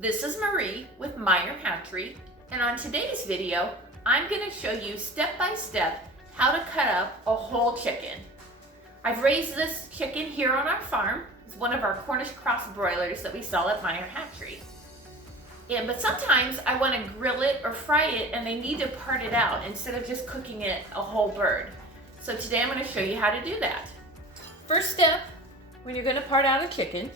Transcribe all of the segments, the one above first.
This is Marie with Meyer Hatchery, and on today's video, I'm going to show you step by step how to cut up a whole chicken. I've raised this chicken here on our farm. It's one of our Cornish cross broilers that we sell at Meyer Hatchery. But sometimes I want to grill it or fry it and I need to part it out instead of just cooking it a whole bird. So today I'm going to show you how to do that. First step when you're going to part out a chicken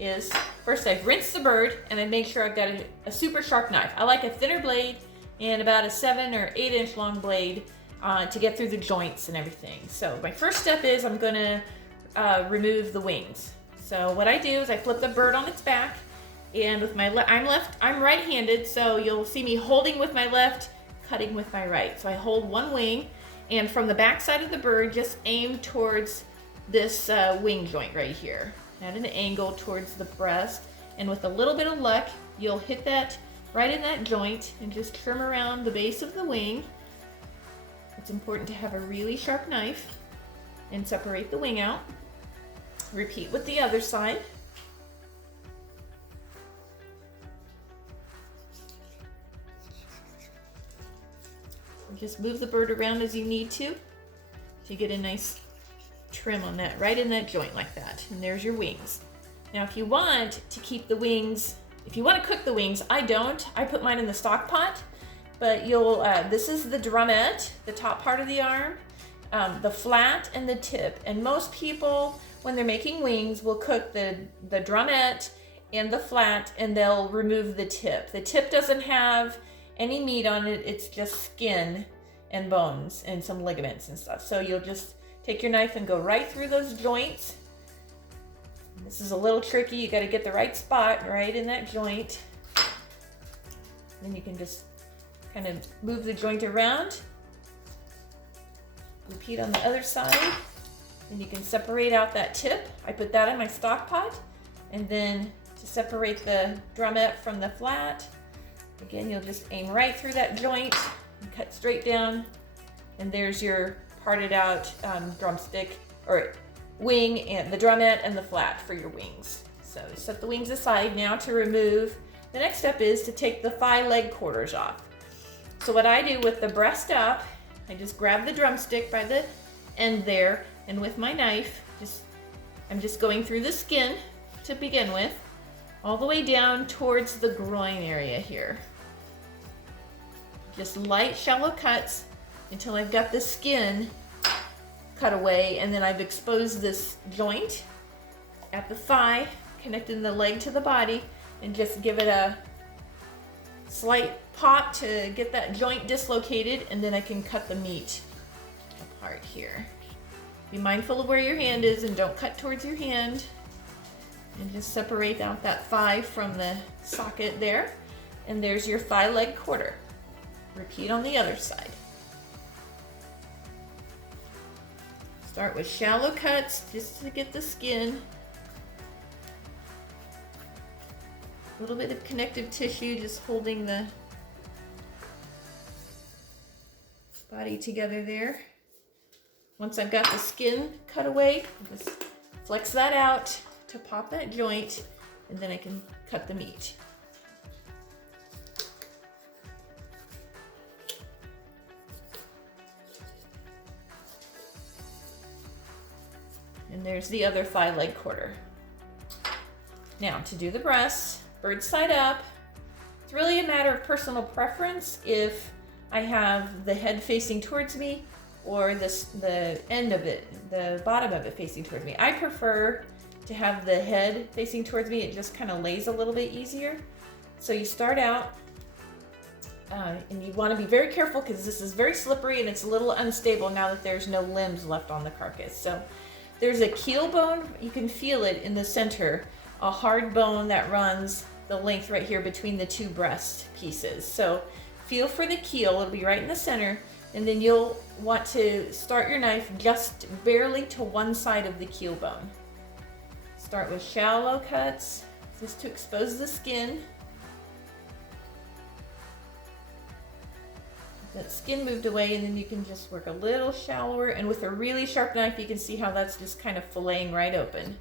is first I've rinsed the bird and I make sure I've got a super sharp knife. I like a thinner blade and about a 7 or 8 inch long blade to get through the joints and everything. So my first step is I'm going to remove the wings. So what I do is I flip the bird on its back, and with my I'm right-handed, so you'll see me holding with my left, cutting with my right. So I hold one wing, and from the back side of the bird, just aim towards this wing joint right here, at an angle towards the breast. And with a little bit of luck, you'll hit that right in that joint and just trim around the base of the wing. It's important to have a really sharp knife and separate the wing out. Repeat with the other side. Just move the bird around as you need to get a nice trim on that, right in that joint like that. And there's your wings. Now if you want to keep the wings, if you want to cook the wings, I don't. I put mine in the stock pot, but you'll, this is the drumette, the top part of the arm, the flat and the tip. And most people, when they're making wings, will cook the drumette and the flat, and they'll remove the tip. The tip doesn't have any meat on it, it's just skin and bones and some ligaments and stuff. So you'll just take your knife and go right through those joints. This is a little tricky, you gotta get the right spot right in that joint. Then you can just kind of move the joint around. Repeat on the other side. And you can separate out that tip. I put that in my stock pot. And then to separate the drumette from the flat, again, you'll just aim right through that joint and cut straight down. And there's your parted out drumstick or wing, and the drumette and the flat for your wings. So set the wings aside. Now to remove, the next step is to take the thigh leg quarters off. So what I do with the breast up, I just grab the drumstick by the end there, and with my knife, I'm just going through the skin to begin with, all the way down towards the groin area here. Just light, shallow cuts until I've got the skin cut away, and then I've exposed this joint at the thigh, connecting the leg to the body, and just give it a slight pop to get that joint dislocated, and then I can cut the meat apart here. Be mindful of where your hand is and don't cut towards your hand. And just separate out that thigh from the socket there. And there's your thigh leg quarter. Repeat on the other side. Start with shallow cuts just to get the skin. A little bit of connective tissue just holding the body together there. Once I've got the skin cut away, just flex that out to pop that joint, and then I can cut the meat. And there's the other thigh leg quarter. Now to do the breasts, bird side up. It's really a matter of personal preference if I have the head facing towards me or the end of it, the bottom of it facing towards me. I prefer to have the head facing towards me. It just kind of lays a little bit easier. So you start out and you want to be very careful because this is very slippery and it's a little unstable now that there's no limbs left on the carcass. So there's a keel bone, you can feel it in the center, a hard bone that runs the length right here between the two breast pieces. So feel for the keel, it'll be right in the center, and then you'll want to start your knife just barely to one side of the keel bone. Start with shallow cuts, just to expose the skin. That skin moved away, and then you can just work a little shallower, and with a really sharp knife you can see how that's just kind of filleting right open.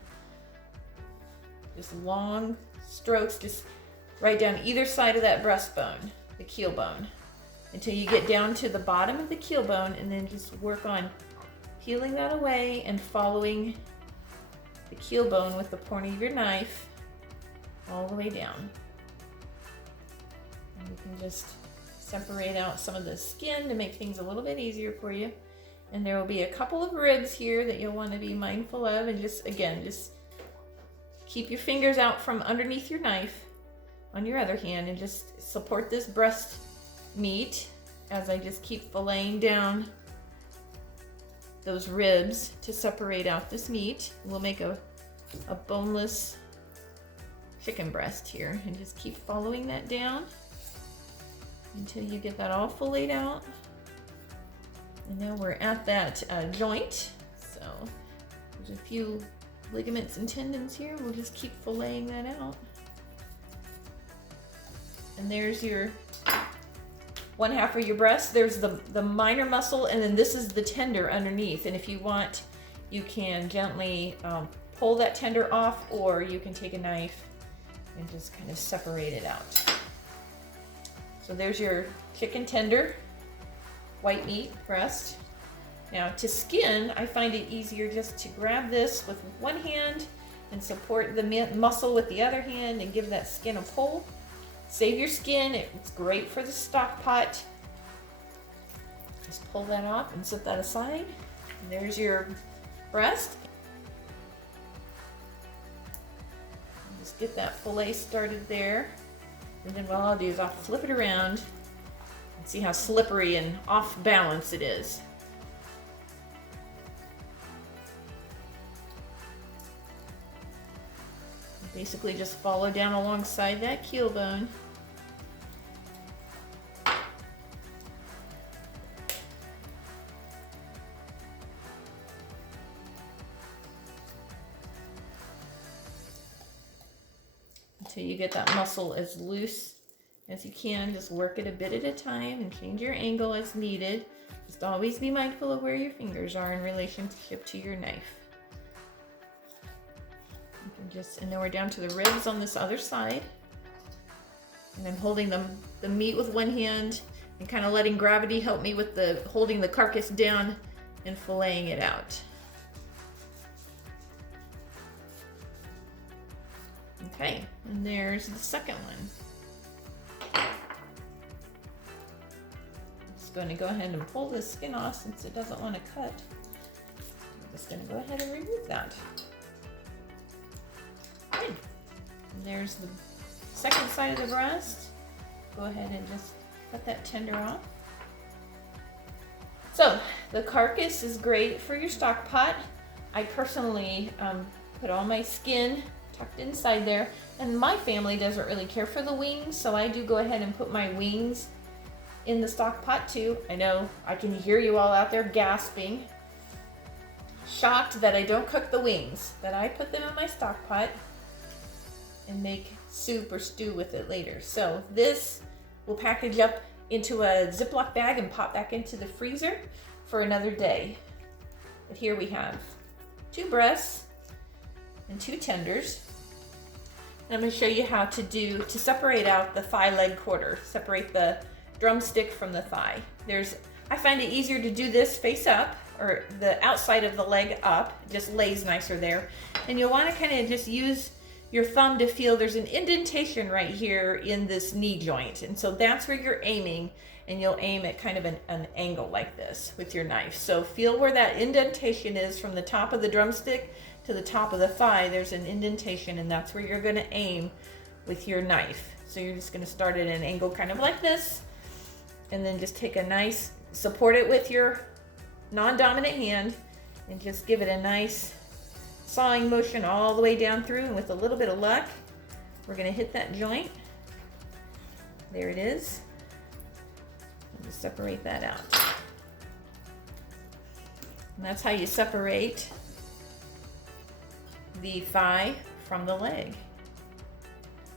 Just long strokes, just right down either side of that breastbone, the keel bone, until you get down to the bottom of the keel bone, and then just work on peeling that away and following the keel bone with the point of your knife all the way down. And you can just separate out some of the skin to make things a little bit easier for you. And there will be a couple of ribs here that you'll want to be mindful of, and just keep your fingers out from underneath your knife on your other hand and just support this breast meat as I just keep filleting down those ribs to separate out this meat. We'll make a boneless chicken breast here, and just keep following that down until you get that all filleted out. And now we're at that joint, so there's a few ligaments and tendons here. We'll just keep filleting that out. And there's your one half of your breast. There's the minor muscle, and then this is the tender underneath. And if you want, you can gently pull that tender off, or you can take a knife and just kind of separate it out. So there's your chicken tender, white meat breast. Now to skin, I find it easier just to grab this with one hand and support the muscle with the other hand and give that skin a pull. Save your skin, it's great for the stock pot. Just pull that off and set that aside. And there's your breast. Just get that fillet started there. And then what I'll do is I'll flip it around and see how slippery and off balance it is. Basically just follow down alongside that keel bone. Until you get that muscle as loose as you can. Just work it a bit at a time and change your angle as needed. Just always be mindful of where your fingers are in relationship to your knife. And then we're down to the ribs on this other side. And I'm holding the meat with one hand and kind of letting gravity help me with holding the carcass down and filleting it out. Okay, and there's the second one. I'm just going to go ahead and pull this skin off since it doesn't want to cut. I'm just going to go ahead and remove that. And there's the second side of the breast. Go ahead and just cut that tender off. So the carcass is great for your stock pot. I personally put all my skin tucked inside there, and my family doesn't really care for the wings, so I do go ahead and put my wings in the stock pot too. I know I can hear you all out there gasping, shocked that I don't cook the wings, that I put them in my stock pot and make soup or stew with it later. So this will package up into a Ziploc bag and pop back into the freezer for another day. But here we have 2 breasts and 2 tenders. And I'm going to show you how to separate out the thigh leg quarter, separate the drumstick from the thigh. I find it easier to do this face up, or the outside of the leg up, it just lays nicer there. And you'll want to kind of just use your thumb to feel there's an indentation right here in this knee joint. And so that's where you're aiming, and you'll aim at kind of an angle like this with your knife. So feel where that indentation is from the top of the drumstick to the top of the thigh. There's an indentation, and that's where you're going to aim with your knife. So you're just going to start at an angle kind of like this, and then just take a nice, support it with your non-dominant hand, and just give it a nice sawing motion all the way down through. And with a little bit of luck, we're going to hit that joint. There it is. Just separate that out. And that's how you separate the thigh from the leg.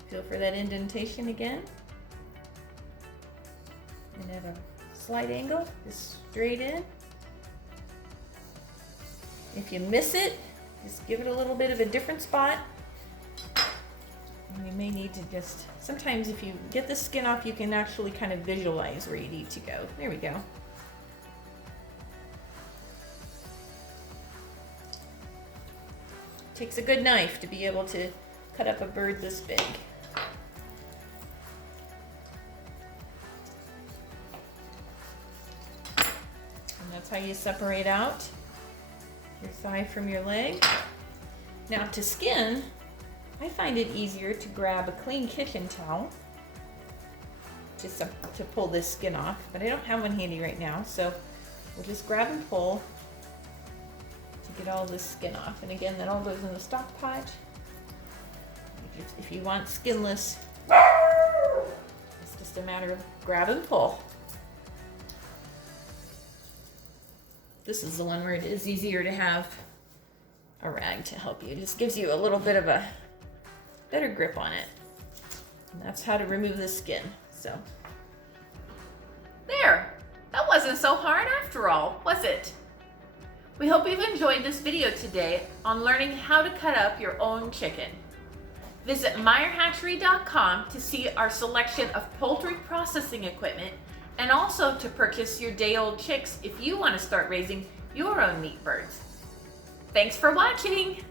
Feel for that indentation again. And at a slight angle, just straight in. If you miss it, just give it a little bit of a different spot. You may need to just, sometimes if you get the skin off, you can actually kind of visualize where you need to go. There we go. Takes a good knife to be able to cut up a bird this big. And that's how you separate out your thigh from your leg. Now to skin, I find it easier to grab a clean kitchen towel just to pull this skin off, but I don't have one handy right now, so we'll just grab and pull to get all this skin off. And again, that all goes in the stock pot. If you want skinless, it's just a matter of grab and pull. This is the one where it is easier to have a rag to help you. It just gives you a little bit of a better grip on it. And that's how to remove the skin. So there, that wasn't so hard after all, was it? We hope you've enjoyed this video today on learning how to cut up your own chicken. Visit MeyerHatchery.com to see our selection of poultry processing equipment and also to purchase your day-old chicks if you want to start raising your own meat birds. Thanks for watching!